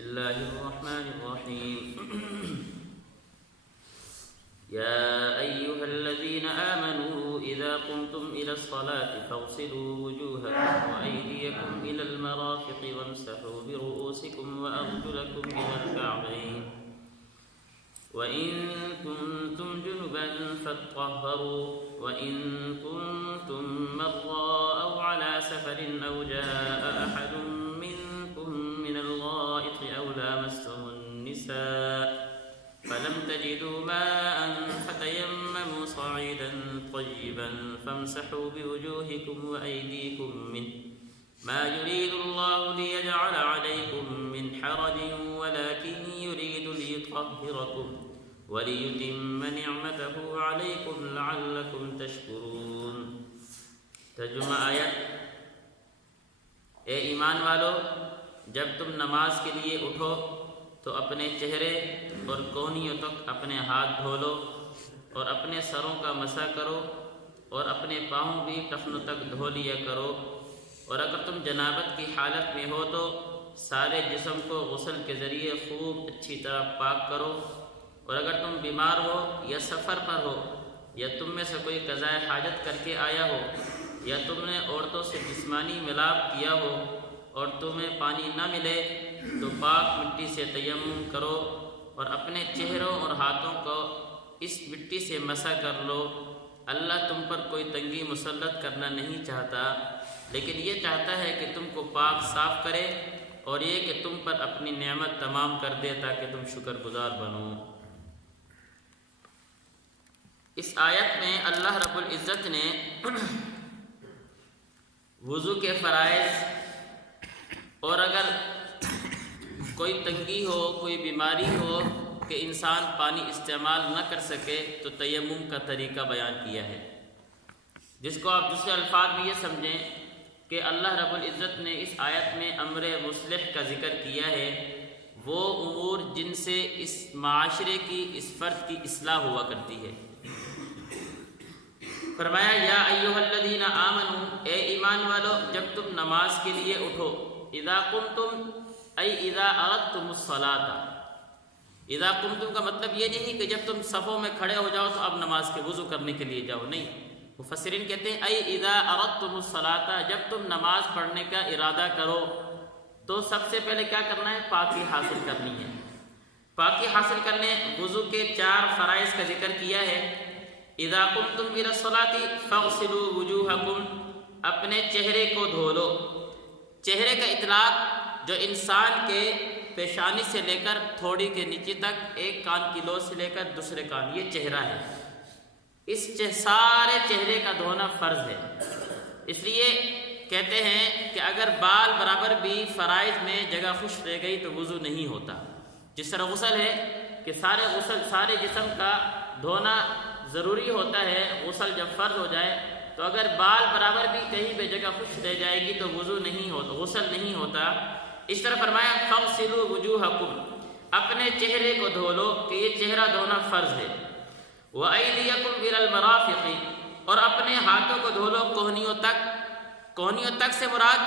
الله الرحمن الرحيم يا أيها الذين آمنوا إذا قمتم إلى الصلاة فاغسلوا وجوهكم وأيديكم إلى المرافق وامسحوا برؤوسكم وأرجلكم إلى الكعبين وإن كنتم جنبا فاطهروا وإن كنتم مرضى أو على سفر أو جاء أحد منكم من الغائط أو لامستم النساء فلم تجدوا ماء فتيمموا صعيدا طيبا فامسحوا بوجوهكم وأيديكم منه ما يريد الله ليجعل عليكم من حرج ولكن يريد ليطهركم وليتم نعمته عليكم لعلكم تشكرون۔ ترجمہ آیت: اے ایمان والو، جب تم نماز کے لیے اٹھو تو اپنے چہرے اور کونیوں تک اپنے ہاتھ دھو لو اور اپنے سروں کا مسح کرو اور اپنے پاؤں بھی ٹخنوں تک دھو لیا کرو، اور اگر تم جنابت کی حالت میں ہو تو سارے جسم کو غسل کے ذریعے خوب اچھی طرح پاک کرو، اور اگر تم بیمار ہو یا سفر پر ہو یا تم میں سے کوئی قضاء حاجت کر کے آیا ہو یا تم نے عورتوں سے جسمانی ملاپ کیا ہو اور تمہیں پانی نہ ملے تو پاک مٹی سے تیمم کرو اور اپنے چہروں اور ہاتھوں کو اس مٹی سے مسح کر لو۔ اللہ تم پر کوئی تنگی مسلط کرنا نہیں چاہتا، لیکن یہ چاہتا ہے کہ تم کو پاک صاف کرے اور یہ کہ تم پر اپنی نعمت تمام کر دے تاکہ تم شکر گزار بنو۔ اس آیت میں اللہ رب العزت نے وضو کے فرائض اور اگر کوئی تنگی ہو، کوئی بیماری ہو کہ انسان پانی استعمال نہ کر سکے تو تیمم کا طریقہ بیان کیا ہے، جس کو آپ دوسرے الفاظ میں یہ سمجھیں کہ اللہ رب العزت نے اس آیت میں امر مصلح کا ذکر کیا ہے، وہ امور جن سے اس معاشرے کی، اس فرد کی اصلاح ہوا کرتی ہے۔ فرمایا یا ایھا الذین آمنوا، اے ایمان والو، جب تم نماز کے لیے اٹھو، اذا قمتم ای اذا اردتم الصلاۃ، اذا قمتم کا مطلب یہ نہیں کہ جب تم صفوں میں کھڑے ہو جاؤ تو اب نماز کے وضو کرنے کے لیے جاؤ، نہیں، مفسرین کہتے ہیں ای اذا اردتم الصلاۃ، جب تم نماز پڑھنے کا ارادہ کرو تو سب سے پہلے کیا کرنا ہے؟ پاکی حاصل کرنی ہے۔ پاکی حاصل کرنے وضو کے 4 فرائض کا ذکر کیا ہے۔ اذا قمتم الى الصلاۃ فاغسلوا وجوہکم، اپنے چہرے کو دھو لو۔ چہرے کا اطلاق جو انسان کے پیشانی سے لے کر تھوڑی کے نیچے تک، ایک کان کی لو سے لے کر دوسرے کان، یہ چہرہ ہے۔ اس سارے چہرے کا دھونا فرض ہے۔ اس لیے کہتے ہیں کہ اگر بال برابر بھی فرائض میں جگہ خشک رہ گئی تو وضو نہیں ہوتا۔ جس طرح غسل ہے کہ سارے جسم کا دھونا ضروری ہوتا ہے، غسل جب فرض ہو جائے تو اگر بال برابر بھی کہیں پہ جگہ خشک رہ جائے گی تو وضو نہیں ہوتا، غسل نہیں ہوتا۔ اس طرح فرمایا فاغسلوا وجوہکم، اپنے چہرے کو دھو لو کہ یہ چہرہ دھونا فرض ہے۔ وَأَيْدِيَكُمْ إِلَى الْمَرَافِقِ، اور اپنے ہاتھوں کو دھو لو کوہنیوں تک۔ کوہنیوں تک سے مراد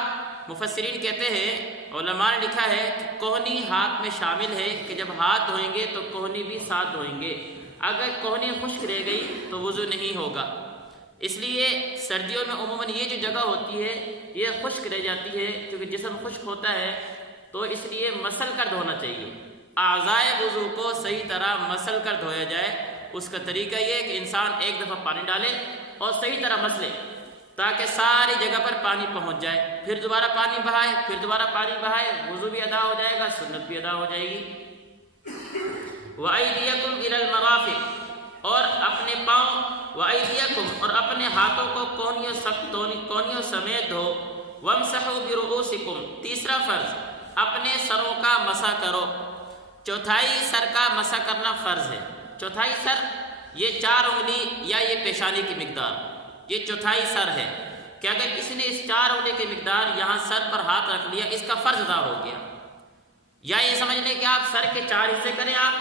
مفسرین کہتے ہیں، علماء نے لکھا ہے کہ کوہنی ہاتھ میں شامل ہے کہ جب ہاتھ دھوئیں گے تو کوہنی بھی ساتھ دھوئیں گے۔ اگر کوہنی خشک رہ گئی تو وضو نہیں ہوگا۔ اس لیے سردیوں میں عموماً یہ جو جگہ ہوتی ہے یہ خشک رہ جاتی ہے، کیونکہ جسم خشک ہوتا ہے تو اس لیے مسل کر دھونا چاہیے۔ اعضائے وضو کو صحیح طرح مسل کر دھویا جائے۔ اس کا طریقہ یہ ہے کہ انسان ایک دفعہ پانی ڈالے اور صحیح طرح مسلے تاکہ ساری جگہ پر پانی پہنچ جائے، پھر دوبارہ پانی بہائے، پھر دوبارہ پانی بہائے، وضو بھی ادا ہو جائے گا، سنت بھی ادا ہو جائے گی۔ وَأَيْدِيَكُمْ إِلَى الْمَرَافِقِ، اور اپنے پاؤں، وَأَيْدِيَكُمْ، اور اپنے ہاتھوں کو کونیوں سمیت دھو۔ وَامْسَحُوا بِرُؤُوسِكُمْ، تیسرا فرض، اپنے سروں کا مسح کرو۔ چوتھائی سر کا مسح کرنا فرض ہے۔ چوتھائی سر یہ 4 انگلی یا یہ پیشانی کی مقدار، یہ چوتھائی سر ہے کہ اگر کسی نے اس 4 انگلی کی مقدار یہاں سر پر ہاتھ رکھ لیا، اس کا فرض ادا ہو گیا۔ یا یہ سمجھ لیں کہ آپ سر کے 4 حصے کریں، آپ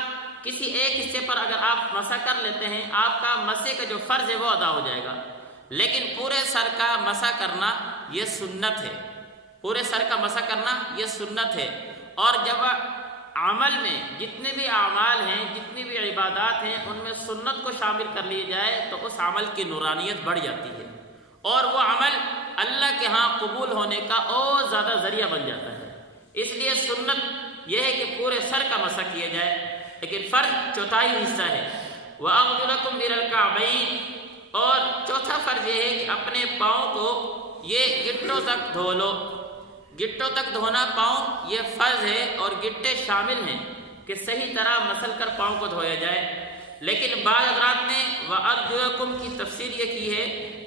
کسی ایک حصے پر اگر آپ مسح کر لیتے ہیں، آپ کا مسح کا جو فرض ہے وہ ادا ہو جائے گا۔ لیکن پورے سر کا مسح کرنا یہ سنت ہے، پورے سر کا مسح کرنا یہ سنت ہے۔ اور جب عمل میں جتنے بھی اعمال ہیں، جتنی بھی عبادات ہیں، ان میں سنت کو شامل کر لی جائے تو اس عمل کی نورانیت بڑھ جاتی ہے اور وہ عمل اللہ کے ہاں قبول ہونے کا اور زیادہ ذریعہ بن جاتا ہے۔ اس لیے سنت یہ ہے کہ پورے سر کا مسح کیا جائے، لیکن فرض چوتھائی حصہ ہے وَأَرْجُلَكُمْ إِلَى الْكَعْبَيْنِ، اور چوتھا فرض یہ ہے کہ اپنے پاؤں کو یہ گٹوں تک دھو لو۔ گٹوں تک دھونا پاؤں یہ فرض ہے اور گٹے شامل ہیں کہ صحیح طرح مسل کر پاؤں کو دھویا جائے، لیکن بعض حضرات نے وَأَرْجُلَكُمْ کی تفسیر یہ کی ہے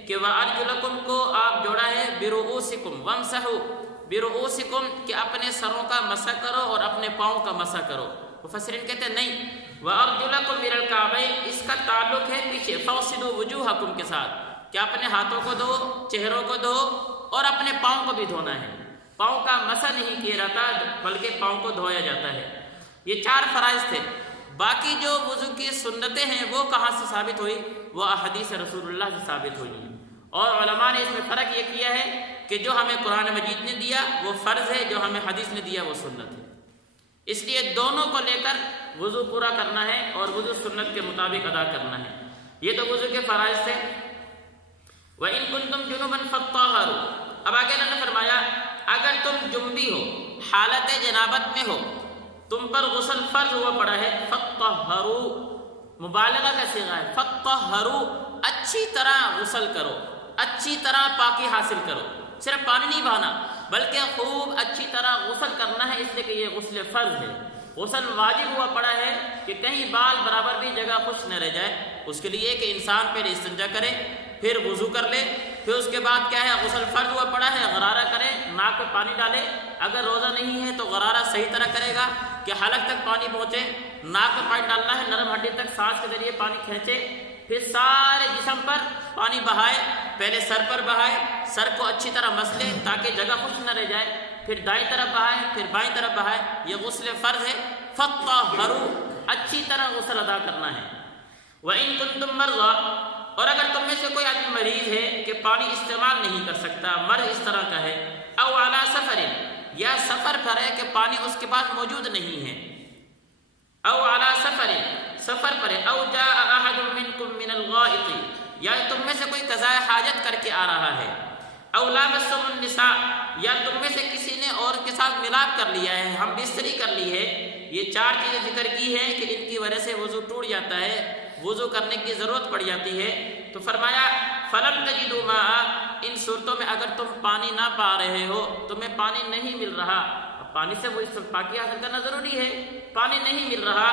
کہ وَأَرْجُلَكُمْ کو آپ جوڑا ہے بِرُؤُوسِكُمْ وَامْسَحُوا بِرُؤُوسِكُمْ کہ اپنے سروں کا مسح کرو اور اپنے پاؤں کا مسح کرو۔ مفسرین کہتے ہیں نہیں، وَأَرْجُلَكُمْ إِلَى الْكَعْبَيْنِ اس کا تعلق ہے پیچھے فَاغْسِلُوا وُجُوهَكُمْ کے ساتھ کہ اپنے ہاتھوں کو دھو، چہروں کو دھو اور اپنے پاؤں کو بھی دھونا ہے۔ پاؤں کا مسح نہیں کیا جاتا بلکہ پاؤں کو دھویا جاتا ہے۔ یہ 4 فرائض تھے۔ باقی جو وضو کی سنتیں ہیں وہ کہاں سے ثابت ہوئی؟ وہ احادیث رسول اللہ سے ثابت ہوئی ہیں، اور علماء نے اس میں فرق یہ کیا ہے کہ جو ہمیں قرآن مجید نے دیا وہ فرض ہے، جو ہمیں حدیث نے دیا وہ سنت ہے۔ اس لیے دونوں کو لے کر وضو پورا کرنا ہے اور وضو سنت کے مطابق ادا کرنا ہے۔ یہ تو وضو کے فرائض تھے۔ وَإِن كُنتُمْ جُنُبًا فَاطَّهَّرُوا، اب آگے اللہ نے فرمایا اگر تم جنبی ہو، حالت جنابت میں ہو، تم پر غسل فرض ہوا پڑا ہے، فَاطَّهَّرُوا مبالغہ کا صیغہ ہے، فَاطَّهَّرُوا اچھی طرح غسل کرو، اچھی طرح پاکی حاصل کرو، صرف پانی نہیں بہانا بلکہ خوب اچھی طرح غسل کرنا ہے، اس لیے کہ یہ غسل فرض ہے۔ غسل واجب ہوا پڑا ہے کہ کہیں بال برابر بھی جگہ خشک نہ رہ جائے، اس کے لیے کہ انسان پہلے استنجا کرے، پھر وضو کر لے، پھر اس کے بعد کیا ہے غسل فرض ہوا پڑا ہے غرارہ کرے، ناک پہ پانی ڈالے، اگر روزہ نہیں ہے تو غرارہ صحیح طرح کرے گا کہ حلق تک پانی پہنچے، ناک پہ پانی ڈالنا ہے، نرم ہڈی تک سانس کے ذریعے پانی کھینچے، پھر سارے جسم پر پانی بہائے، پہلے سر پر بہائے، سر کو اچھی طرح مسلے تاکہ جگہ خشک نہ رہ جائے، پھر دائیں طرف بہائے، پھر بائیں طرف بہائے، یہ غسل فرض ہے۔ فَاطَّهَّرُوا اچھی طرح غسل ادا کرنا ہے۔ وَإِن كُنتُم مَرْضَىٰ اور اگر تم میں سے کوئی آدمی مریض ہے کہ پانی استعمال نہیں کر سکتا، مرض اس طرح کا ہے، او علی سفر یا سفر پر ہے کہ پانی اس کے پاس موجود نہیں ہے، او علی سفر پر ہے، او جاء احد منکم من الغائط یا تم میں سے کوئی قضاء حاجت کر کے آ رہا ہے، او لامستم النساء یا تم میں سے کسی نے اور کے ساتھ ملاپ کر لیا ہے، ہم بستری کر لی ہے۔ یہ 4 چیزیں ذکر کی ہیں کہ ان کی وجہ سے وضو ٹوٹ جاتا ہے، وضو کرنے کی ضرورت پڑ جاتی ہے۔ تو فرمایا فَلَمْ تَجِدُوا مَاءً ان صورتوں میں اگر تم پانی نہ پا رہے ہو، تمہیں پانی نہیں مل رہا، اب پانی سے وہ پاکی حاصل کرنا ضروری ہے، پانی نہیں مل رہا،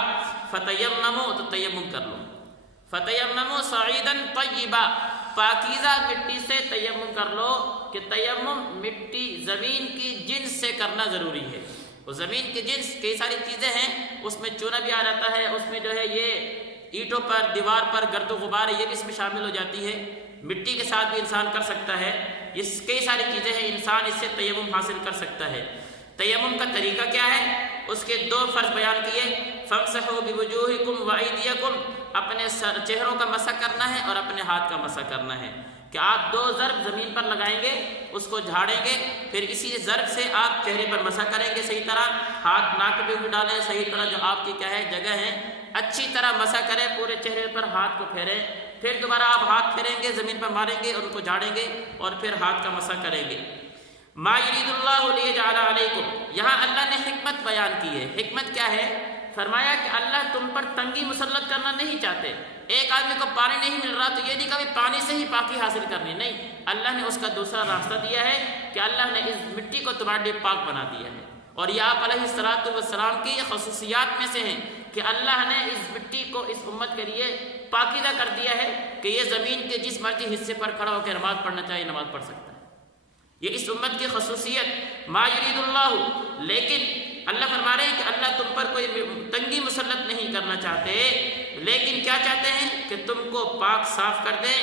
فَتَيَمَّمُوا تو تیمم کر لو، فَتَيَمَّمُوا صَعِيدًا طَيِّبًا پاکیزہ مٹی سے تیمم کر لو، کہ تیمم مٹی زمین کی جنس سے کرنا ضروری ہے۔ وہ زمین کی جنس کئی ساری چیزیں ہیں، اس میں چونا بھی آ جاتا ہے، اس میں جو ہے یہ اینٹوں پر دیوار پر گرد و غبار یہ بھی اس میں شامل ہو جاتی ہے، مٹی کے ساتھ بھی انسان کر سکتا ہے، یہ کئی ساری چیزیں ہیں، انسان اس سے تیمم حاصل کر سکتا ہے۔ تیمم کا طریقہ کیا ہے؟ اس کے 2 فرض بیان کیے، فَامْسَحُوا بِوُجُوهِكُمْ وَأَيْدِيَكُمْ اپنے چہروں کا مسح کرنا ہے اور اپنے ہاتھ کا مسح کرنا ہے، کہ آپ 2 ضرب زمین پر لگائیں گے، اس کو جھاڑیں گے، پھر اسی ضرب سے آپ چہرے پر مسح کریں گے صحیح طرح، ہاتھ ناک پہ بھی ڈالیں صحیح طرح، جو آپ کی کیا ہے جگہ ہے اچھی طرح مسح کریں، پورے چہرے پر ہاتھ کو پھیریں، پھر دوبارہ آپ ہاتھ پھیریں گے، زمین پر ماریں گے اور ان کو جھاڑیں گے اور پھر ہاتھ کا مسح کریں گے۔ ما یرید اللہ لیجعل علیکم یہاں اللہ نے حکمت بیان کی ہے۔ حکمت کیا ہے؟ فرمایا کہ اللہ تم پر تنگی مسلط کرنا نہیں چاہتے۔ ایک آدمی کو پانی نہیں مل رہا تو یہ نہیں کبھی پانی سے ہی پاکی حاصل کرنی، نہیں، اللہ نے اس کا دوسرا راستہ دیا ہے کہ اللہ نے اس مٹی کو تمہارے لیے پاک بنا دیا ہے، اور یہ آپ علیہ السلام کی خصوصیات میں سے ہیں کہ اللہ نے اس مٹی کو اس امت کے لیے پاکیزہ کر دیا ہے کہ یہ زمین کے جس مرضی حصے پر کھڑا ہو کے نماز پڑھنا چاہیے نماز پڑھ سکتا ہے، یہ اس امت کی خصوصیت۔ ما یرید اللہ لیکن اللہ فرما رہے ہیں کہ اللہ تم پر کوئی تنگی مسلط نہیں کرنا چاہتے، لیکن کیا چاہتے ہیں کہ تم کو پاک صاف کر دیں۔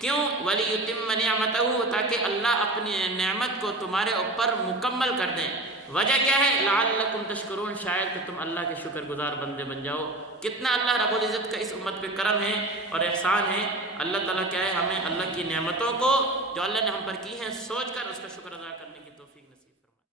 کیوں؟ وَلِيُتِمَّ نِعْمَتَهُ تاکہ اللہ اپنی نعمت کو تمہارے اوپر مکمل کر دیں۔ وجہ کیا ہے؟ لَعَلَّكُمْ تَشْكُرُونَ شاید کہ تم اللہ کے شکر گزار بندے بن جاؤ۔ کتنا اللہ رب العزت کا اس امت پہ کرم ہے اور احسان ہے۔ اللہ تعالیٰ کیا ہے ہمیں اللہ کی نعمتوں کو جو اللہ نے ہم پر کی ہیں سوچ کر اس کا شکر ادا کرنا